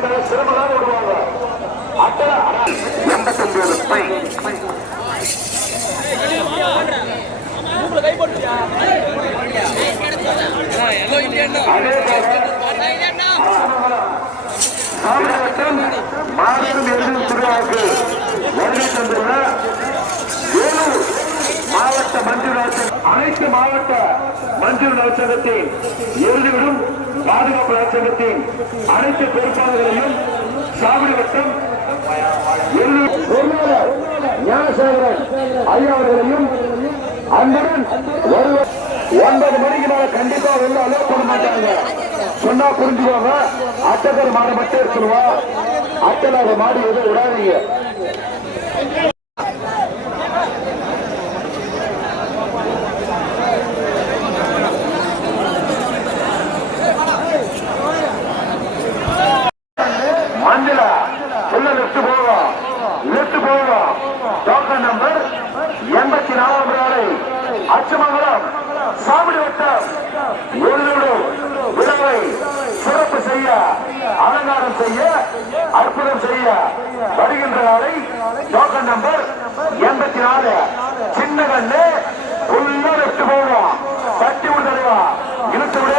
சிரமமாக விடுவாங்க. 89 மாநிலம் எழுதி திருவிழாவுக்கு வருகை தந்துள்ள வேலூர் மாவட்ட மஞ்சள் நலச்சங்கம் அனைத்து மாவட்ட மஞ்சள் நலச்சங்கத்தின் எழுதிவிடும் பாதுகாப்பு நலச்சங்கத்தின் அனைத்து பொறுப்பாளர்களையும் சாவடி வட்டம் ஞானசேகரன் ஐயா அவர்களையும் அன்புடன் 9 மணிக்கு மேல கண்டிப்பா வந்து அலோவ் பண்ண மாட்டாங்க. சொன்னா புரிஞ்சுக்கோங்க. அட்டகர் மாட மட்டும் இருக்கணுவா, அட்டலாக மாடி எதுவும் விடாதீங்க. மஞ்சள உள்ள லிஸ்ட் போவோம், லிஸ்ட் போவோம். டோக்கன் நம்பர் 84 நாளை அச்சமங்கலம் சாவடி வட்டம் விழாவை சிறப்பு செய்ய, அலங்காரம் செய்ய, அற்புதம் செய்ய வருகின்ற நாளை டோக்கன் நம்பர் 84 சின்ன கண்ணு உள்ள லிஸ்ட் போவோம். தட்டி விடுதலைவா இழுத்து விடு.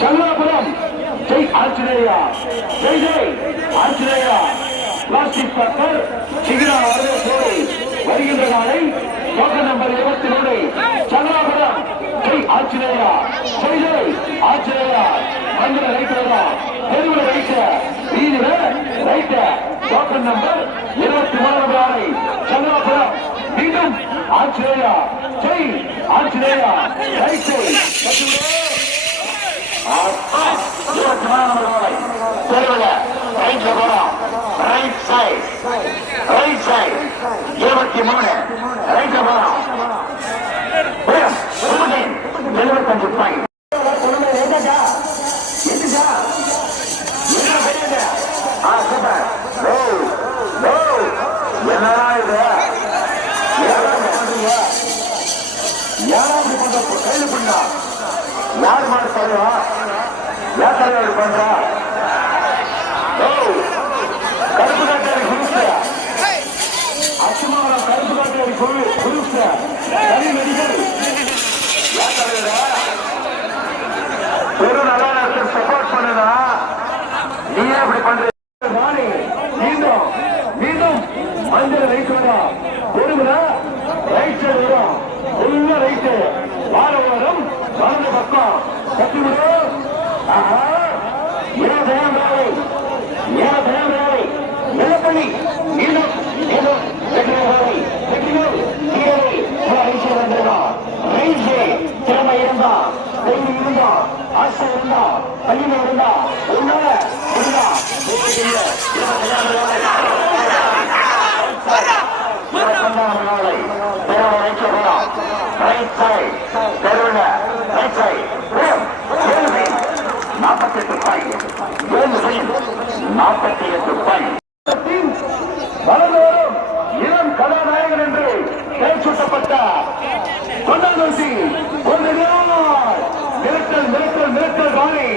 சங்கராபுரம் ஜெய் ஆஞ்சநேயா, ஜெய் ஜெய் ஆஞ்சநேயா. பிளாஸ்டிக் பக்கர் சிகிரா வரவேற்போடு வருகின்ற நாளை டோக்கன் நம்பர் 23 சங்கராபுரம் ஜெய் ஆஞ்சநேயா, ஜெய் ஜெய் ஆஞ்சநேயா. மந்திர ரைட்டா தெருவில் ரைட்ட வீதியில ரைட்ட டோக்கன் நம்பர் 23 நாளை சங்கராபுரம் மீண்டும் ஆஞ்சநேயா, ஜெய் ஆஞ்சநேயா. ரைட் சைட் தெருவில் ரைட்ல போறோம். ரைட் சைட், ரைட் சைட் 23 ரைட்ல போறோம். 75 பாயிண்ட். யார் மாதிரி சொல்லுவா? ஏன் தலைவர் பண்றா? கருப்பு காட்டாரி குருச அச்சுமாவளம் கருப்பு காட்டாரி குருச கறி மெடிக்கல் ஏன் தலைவரா? பெரு நல்லா சப்போர்ட் பண்ணுதா? நீ அப்படி பண்ற? மீண்டும் மீண்டும் மஞ்சள் ரைட் வரும். தெருவுல ரைட் சைடு வரும். உள்ள ரைட்டு வாரம் வலது பக்கம் கட்டி விடு. நிலப்பள்ளி மீண்டும் மீண்டும் திறமை இருந்தா, தைரியம் இருந்தா, ஆசை இருந்தா, வலிமை இருந்தா உன்னால இளம் கதாநாயகன் என்று பெயர் சூட்டப்பட்ட தொண்டாசி மிரட்டல் மிரட்டல் மிரட்டல் வாணி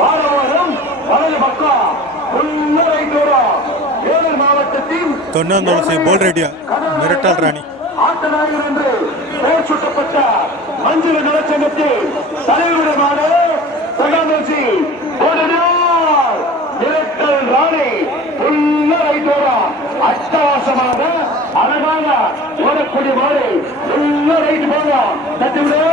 வாரம் வலது பக்கம் உள்ளரை தூரம் வேலூர் மாவட்டத்தின் தொண்டாசி போல் ரெடியா மிரட்டல் ராணி ஆட்டநாயகன் என்று பெயர் சூட்டப்பட்ட மஞ்சள் நலச்சங்கத்தில் தலைவருமான தொண்டாசி மிரட்டல் ராணி உள்ளரை தூரம் அட்டகாசமாக அழகாக ஓடக்கூடிய மாடு உள்ள ரைட் போவோம். தட்டுவிடு.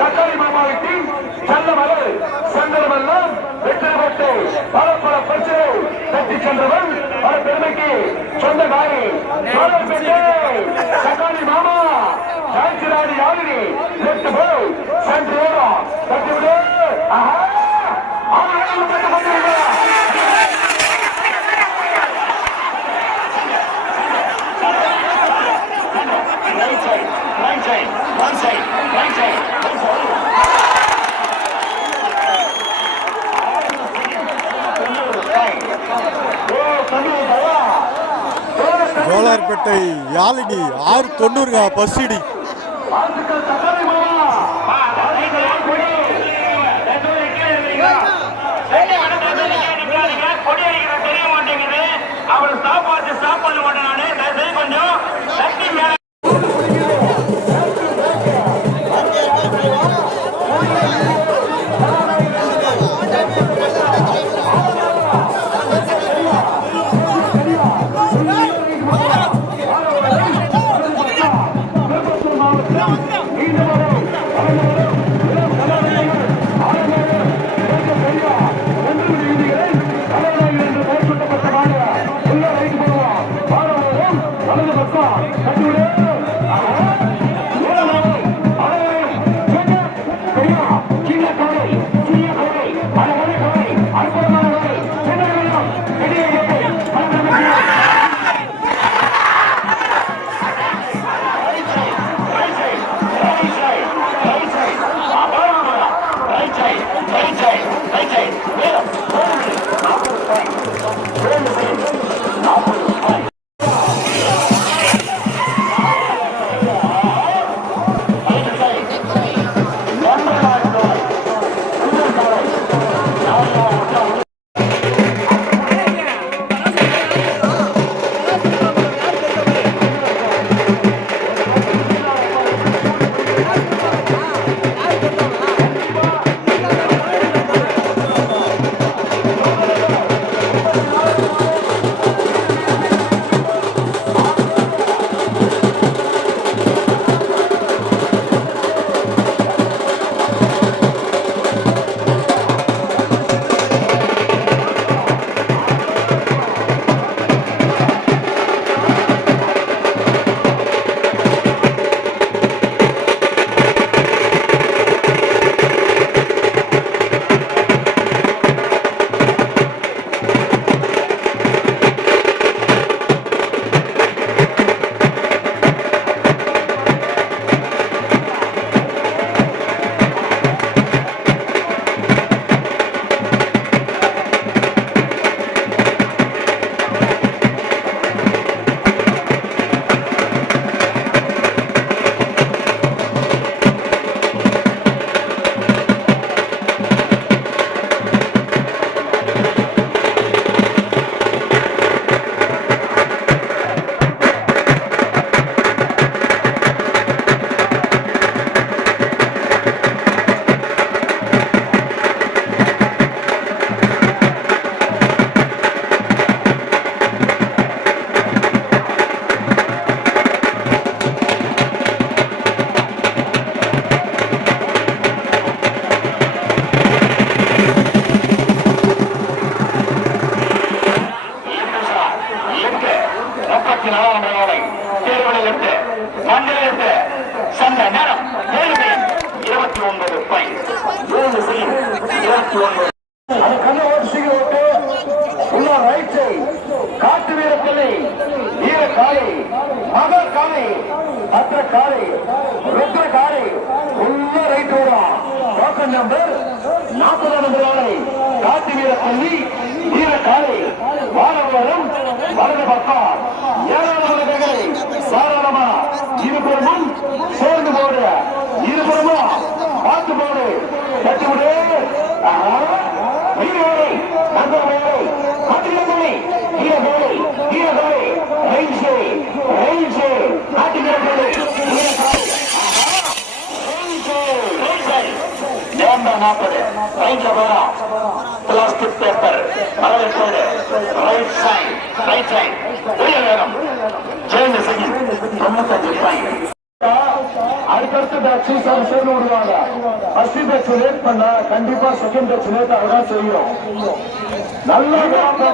தக்காளி மாமாவின் டீம் செல்லமலை சங்கரமெல்லாம் வெற்றி பெற்று பல பல பிரச்சனை தட்டி சென்றவன் பல பெருமைக்கு சொந்தக்காரி தக்காளி மாமா ஜாய்ச்சிராணி யாழினி வெட்டு போய் சென்று தட்டி விடு. ஜோலார்பேட்டை யாழினி 690 பஸ்ஸிடி. அவள் ஸ்டாப் பண்ண மாட்டேன் நானு கொஞ்சம் தட்டி மேல காட்டு வீரப்பள்ளி வீர காளி மகள் காளி அற்ற காளி ருத்ர காளி உள்ள ரைட் ஓடும் டோக்கன் நம்பர் 40 நம்பர் ஆளை காட்டு வீரப்பள்ளி வீர காளி வாரவரம் வலது பக்கம் 7வது நகரை சாரணமா இருபுறமும் சேர்ந்து போடு இருபுறமும் பார்த்து போடு கட்டி விடு வீரவேலை நந்தவேலை மத்தியமலை வீரவேலை வீரவேலை ரயில்சே ரயில்சே நாட்டு வீரவேலை நம்பர் 40 ரைட்ல போறோம் பிளாஸ்டிக் பேப்பர் மரவேற்றோடு ரைட் சைட் உயர் நேரம் சேர்ந்து செய்யும் 95 அதுக்கடுத்து பேட்ச் சேர்ந்து விடுவாங்க. ஃபர்ஸ்ட் பேட்ச் லேட் பண்ணா கண்டிப்பா செகண்ட் பேட்ச் லேட் ஆகதான் செய்யும். நல்லா அப்படியே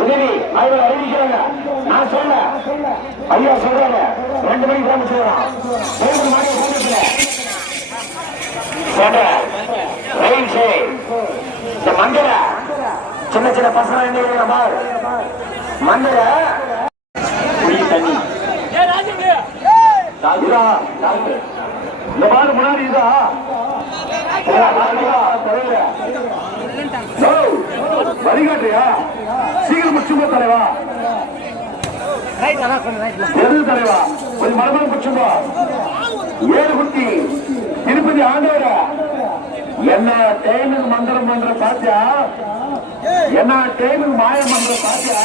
உதவி அவர்கள் அறிவிக்கிறாங்க. நான் சொல்ல ஐயா சொல்றாங்க 2 மணிக்கு கிளம்ப செய்யலாம். 3 மணி இந்த மந்திர சின்ன சின்ன பசங்க என்ன மந்திர தண்ணி இந்த மாதிரி முன்னாடி இதா வழிகாட்டியா சீக்கிரம் முச்சும்போ தலைவா எது தலைவா கொஞ்சம் மரபு முச்சும்போ 7 குட்டி திருப்பதி ஆண்டவர என்ன டைமுக்கு மந்திரம் பண்ற பாத்தியா என்ன டைமுக்கு மாயம் பண்ற பாத்தியா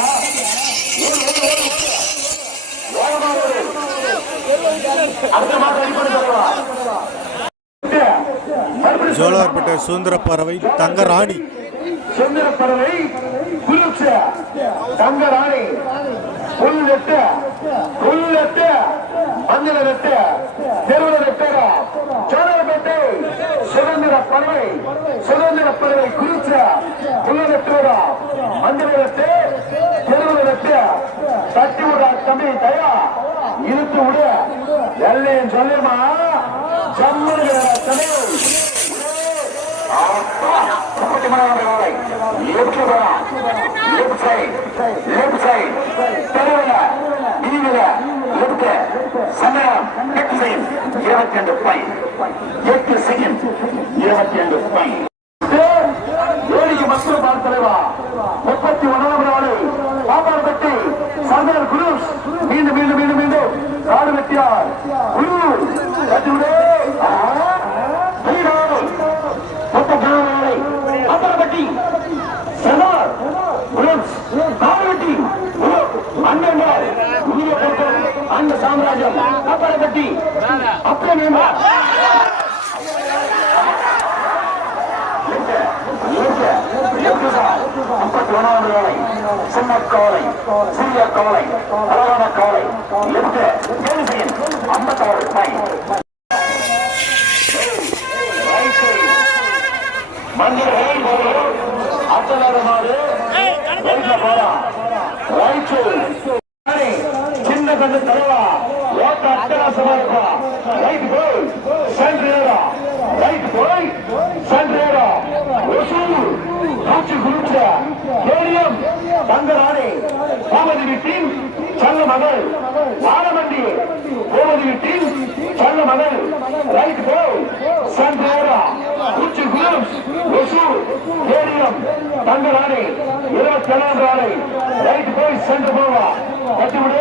ஜோலார்பேட்டை சுதந்திர பறவை தங்கராணி சுதந்திர பறவை குளிர்ச்ச தங்கராணி புல்லெட்டு மஞ்சள் வெட்டு தெருவில் வெட்டரா ஜோலார்பேட்டை சுதந்திர பறவை குளிர்ச்ச புல்ல வெட்டுவரா மஞ்சள் வெட்டு தெருவில் வெட்டு தட்டி விட தம்பி தயா இழுத்து விடு எல்லையும் சொல்லுமா ஜம்முகிற தலைவர் சமயம் 22 பாயிண்ட் 8 செகண்ட் 22 பாயிண்ட் ஏழிக்கு மக்கள் பார்த்த தலைவா 31ஆம் நாளை பாப்பார்பட்டி சந்தர் குரூஸ் மீண்டும் காடு வெட்டியார் பாப்பார்பட்டி சந்தார் குரூஸ் காடு வெட்டி அந்த சாம்ராஜ்யம் பாப்பார்பட்டி அப்படியே சின்ன காலை சிறிய காலை அழகான காலை 56 சின்ன கண்டு தலைவா ஓட்ட அட்டகாசமா இருப்பா ரைட் போய் சென்ட்ரேரா ரைட் போய் சென்ட்ரேரா காட்சி குளிச்ச ஏரியம் தங்கராணி கோமதி வீட்டின் செல்ல மகள் வாரமண்டி கோமதி வீட்டின் செல்ல மகள் ரைட் போய் சென்ட்ரேரா காட்சி குளிச் ஒசூர் ஏரியம் தங்கராணி 27ஆம் நாளை ரைட் போய் சென்று போவா கட்டிவிடு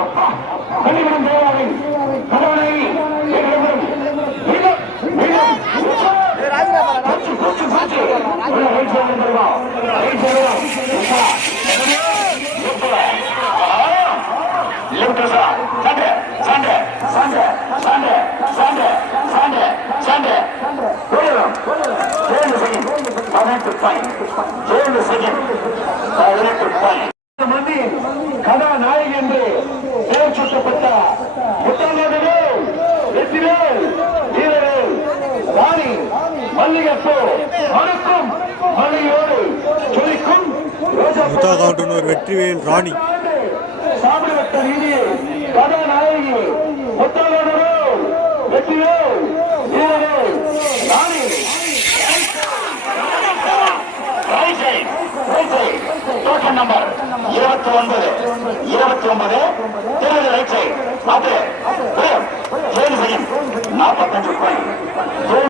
அப்பா கண்டிவிடும் தேவாவின் கணவனை கதாநாயகி என்று பெயர் சூட்டப்பட்ட முத்தாளர்களே வெற்றிவேல் வீரவேல் ராணி மல்லிகைப்பூ மறுக்கும் மல்லியோடு சொலிக்கும் முத்தாகவுண்டனூர் வெற்றிவேல் ராணி சாப்பிடப்பட்ட நீதியை கதாநாயகி முத்தாளர்களே வெற்றிவேல் வீரவேல் ராணி டோக்கன் நம்பர் 29 திருவது ரைட் சைட் 45